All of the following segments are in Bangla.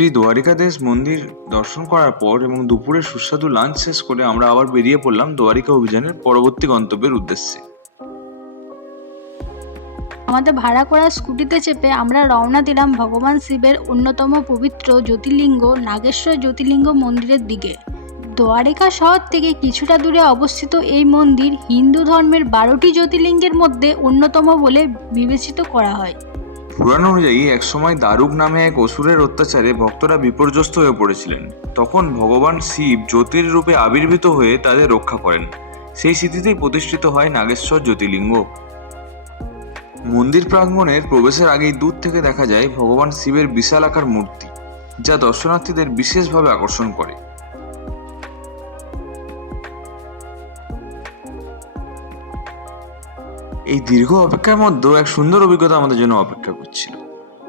শ্রী দ্বারিকাধীশ মন্দির দর্শন করার পর এবং দুপুরে সুস্বাদু লাঞ্চ শেষ করে আমরা আবার বেরিয়ে পড়লাম দ্বারিকা অভিযানের পরবর্তী গন্তব্যের উদ্দেশ্যে। আমাদের ভাড়া করা স্কুটিতে চেপে আমরা রওনা দিলাম ভগবান শিবের অন্যতম পবিত্র জ্যোতির্লিঙ্গ নাগেশ্বর জ্যোতির্লিঙ্গ মন্দিরের দিকে। দ্বারিকা শহর থেকে কিছুটা দূরে অবস্থিত এই মন্দির হিন্দু ধর্মের 12টি জ্যোতির্লিঙ্গের মধ্যে অন্যতম বলে বিবেচিত করা হয়। পুরাণ অনুযায়ী একসময় দারুক নামে এক অসুরের অত্যাচারে ভক্তরা বিপর্যস্ত হয়ে পড়েছিলেন। তখন ভগবান শিব জ্যোতির রূপে আবির্ভূত হয়ে তাদের রক্ষা করেন। সেই স্মৃতিতেই প্রতিষ্ঠিত হয় নাগেশ্বর জ্যোতির্লিঙ্গ। মন্দির প্রাঙ্গণের প্রবেশের আগেই দূর থেকে দেখা যায় ভগবান শিবের বিশাল আকার মূর্তি, যা দর্শনার্থীদের বিশেষভাবে আকর্ষণ করে। এই দীর্ঘ অপেক্ষার মধ্যেও এক সুন্দর অভিজ্ঞতা আমাদের জন্য অপেক্ষা করছিল।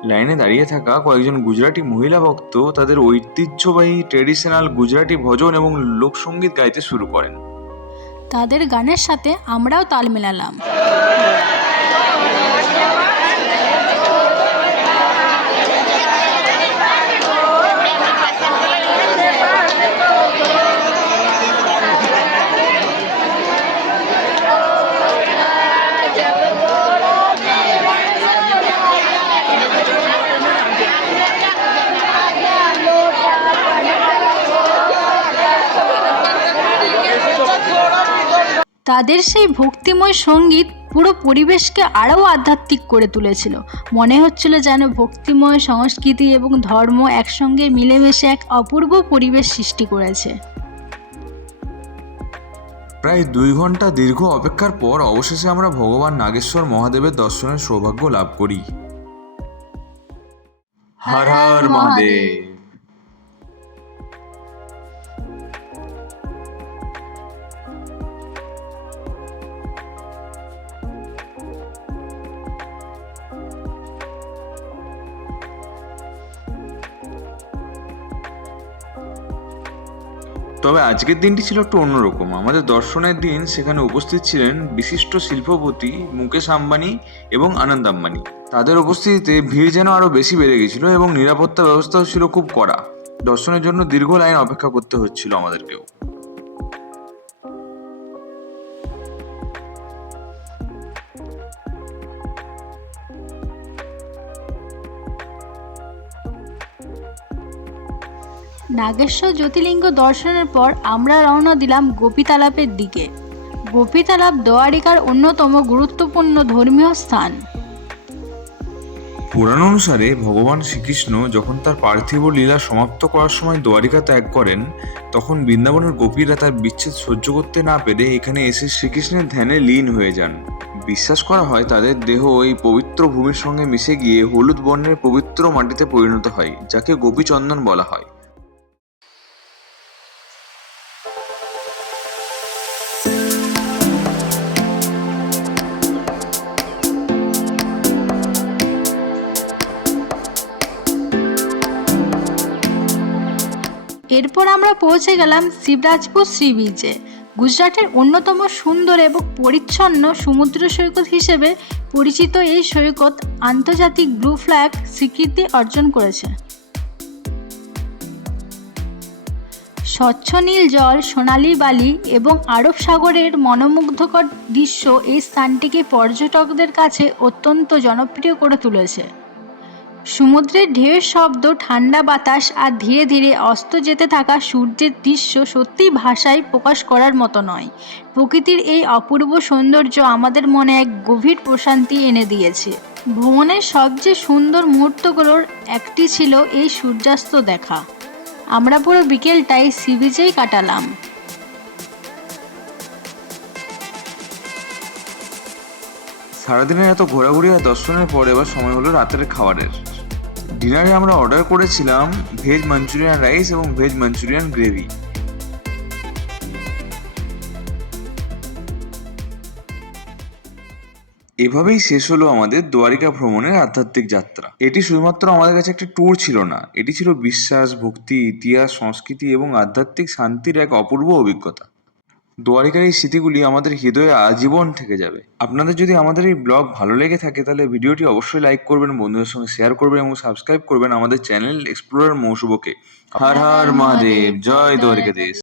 লাইনে দাঁড়িয়ে থাকা কয়েকজন গুজরাটি মহিলা ভক্ত তাদের ঐতিহ্যবাহী ট্রেডিশনাল গুজরাটি ভজন এবং লোকসঙ্গীত গাইতে শুরু করেন। তাদের গানের সাথে আমরাও তাল মেলালাম। তাদের সেই ভক্তিময় সঙ্গীত পুরো পরিবেশকে আরও আধ্যাত্মিক করে তুলেছিল। মনে হচ্ছিল যেন ভক্তিময় সংস্কৃতি এবং ধর্ম একসঙ্গে মিলেমিশে এক অপূর্ব পরিবেশ সৃষ্টি করেছে। প্রায় 2 ঘন্টা দীর্ঘ অপেক্ষার পর অবশেষে আমরা ভগবান নাগেশ্বর মহাদেবের দর্শনের সৌভাগ্য লাভ করি। হর হর মহাদেব। তবে আজকের দিনটি ছিল একটু অন্যরকম। আমাদের দর্শনের দিন সেখানে উপস্থিত ছিলেন বিশিষ্ট শিল্পপতি মুকেশ আম্বানি এবং আনন্দ আম্বানি। তাদের উপস্থিতিতে ভিড় যেন আরও বেশি বেড়ে গেছিল এবং নিরাপত্তা ব্যবস্থাও ছিল খুব কড়া। দর্শনের জন্য দীর্ঘ লাইন অপেক্ষা করতে হচ্ছিল আমাদেরকেও। নাগেশ্বর জ্যোতির্লিঙ্গ দর্শনের পর আমরা রওনা দিলাম গোপীতালাপের দিকে। গোপীতালাপ দ্বারিকার অন্যতম গুরুত্বপূর্ণ ধর্মীয় স্থান। পুরাণ অনুসারে ভগবান শ্রীকৃষ্ণ যখন তার পার্থিব লীলা সমাপ্ত করার সময় দ্বারিকা ত্যাগ করেন, তখন বৃন্দাবনের গোপীরা তার বিচ্ছেদ সহ্য করতে না পেরে এখানে এসে শ্রীকৃষ্ণের ধ্যানে লীন হয়ে যান। বিশ্বাস করা হয় তাদের দেহ এই পবিত্র ভূমির সঙ্গে মিশে গিয়ে হলুদ বর্ণের পবিত্র মাটিতে পরিণত হয়, যাকে গোপীচন্দন বলা হয়। এরপর আমরা পৌঁছে গেলাম শিবরাজপুর সি বিচে। গুজরাটের অন্যতম সুন্দর এবং পরিচ্ছন্ন সমুদ্র সৈকত হিসেবে পরিচিত এই সৈকত আন্তর্জাতিক ব্লু ফ্ল্যাগ স্বীকৃতি অর্জন করেছে। স্বচ্ছ নীল জল, সোনালী বালি এবং আরব সাগরের মনোমুগ্ধকর দৃশ্য এই স্থানটিকে পর্যটকদের কাছে অত্যন্ত জনপ্রিয় করে তুলেছে। সমুদ্রের ঢেউয়ের শব্দ, ঠান্ডা বাতাস আর ধীরে ধীরে অস্ত যেতে থাকা সূর্যের দৃশ্য সত্যিই ভাষায় প্রকাশ করার মতো নয়। প্রকৃতির এই অপূর্ব সৌন্দর্য আমাদের মনে এক গভীর প্রশান্তি এনে দিয়েছে। ভ্রমণের সবচেয়ে সুন্দর মুহূর্তগুলোর একটি ছিল এই সূর্যাস্ত দেখা। আমরা পুরো বিকেলটাই সি বিচেই কাটালাম। সারাদিনের এত ঘোরাঘুরি আর দর্শনের পর এবার সময় হলো রাতের খাবারের। ডিনারে আমরা অর্ডার করেছিলাম ভেজ মাঞ্চুরিয়ান রাইস এবং ভেজ মাঞ্চুরিয়ান গ্রেভি। এভাবেই শেষ হলো আমাদের দ্বারিকা ভ্রমণের আধ্যাত্মিক যাত্রা। এটি শুধুমাত্র আমাদের কাছে একটি ট্যুর ছিল না, এটি ছিল বিশ্বাস, ভক্তি, ইতিহাস, সংস্কৃতি এবং আধ্যাত্মিক শান্তির এক অপূর্ব অভিজ্ঞতা। দ্বারিকার এই স্মৃতিগুলি আমাদের হৃদয়ে আজীবন থেকে যাবে। আপনাদের যদি আমাদের এই ব্লগ ভালো লেগে থাকে তাহলে ভিডিওটি অবশ্যই লাইক করবেন, বন্ধুদের সঙ্গে শেয়ার করবেন এবং সাবস্ক্রাইব করবেন আমাদের চ্যানেল এক্সপ্লোরার মৌসুবকে। হর হর মহাদেব, জয় দ্বারিকাধীশ।